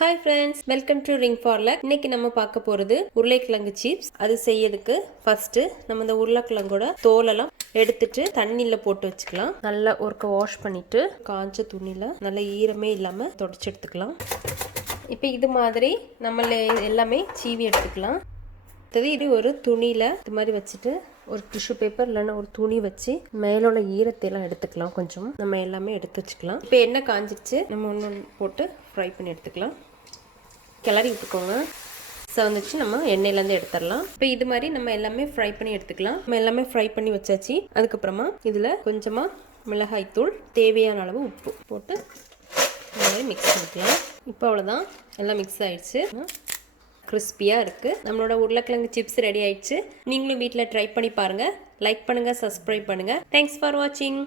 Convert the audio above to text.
Hi friends, welcome to Ring for Luck. இன்னைக்கு நம்ம பார்க்க போறது உருளைக்கிழங்கு சிப்ஸ். அது செய்யறதுக்கு ஃபர்ஸ்ட் நம்ம இந்த உருளைக்கிழங்கோட தோலெல்லாம் எடுத்துட்டு தண்ணில போட்டு வச்சுக்கலாம். நல்லா ஒருக்க வாஷ் பண்ணிட்டு காஞ்ச துணியில நல்ல ஈரமே இல்லாம தொடச்சு எடுத்துக்கலாம். இப்போ இது மாதிரி நம்ம எல்லாமே சீவி எடுத்துக்கலாம். இது ஒரு துணியில இது மாதிரி வச்சுட்டு ஒரு டிஷ்யூ பேப்பர் இல்லைன்னா ஒரு துணி வச்சு மேலோட ஈரத்தையெல்லாம் எடுத்துக்கலாம். கொஞ்சம் நம்ம எல்லாமே எடுத்து வச்சுக்கலாம். இப்போ எண்ணெய் காஞ்சிடுச்சு, நம்ம ஒன்று போட்டு ஃப்ரை பண்ணி எடுத்துக்கலாம். கிளறி விட்டுக்கோங்க. வந்துச்சு நம்ம எண்ணெயிலேருந்து எடுத்துடலாம். இப்போ இது மாதிரி நம்ம எல்லாமே ஃப்ரை பண்ணி எடுத்துக்கலாம். நம்ம எல்லாமே ஃப்ரை பண்ணி வச்சாச்சு. அதுக்கப்புறமா இதில் கொஞ்சமாக மிளகாய்த்தூள், தேவையான அளவு உப்பு போட்டு இந்த மாதிரி மிக்ஸ் பண்ணிக்கலாம். இப்போ அவ்வளோதான், எல்லாம் மிக்ஸ் ஆயிடுச்சு. கிறிஸ்பியாக இருக்குது. நம்மளோட உருளைக்கிழங்கு சிப்ஸ் ரெடி ஆயிடுச்சு. நீங்களும் வீட்டில் ட்ரை பண்ணி பாருங்கள். லைக் பண்ணுங்கள், சப்ஸ்கிரைப் பண்ணுங்கள். தேங்க்ஸ் ஃபார் வாட்சிங்.